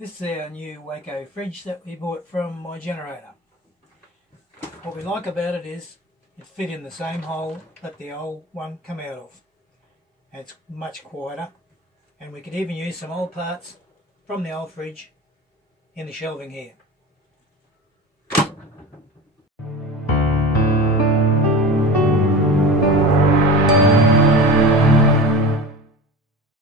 This is our new Waeco fridge that we bought from my generator. What we like about it is it fit in the same hole that the old one come out of. And it's much quieter, and we could even use some old parts from the old fridge in the shelving here.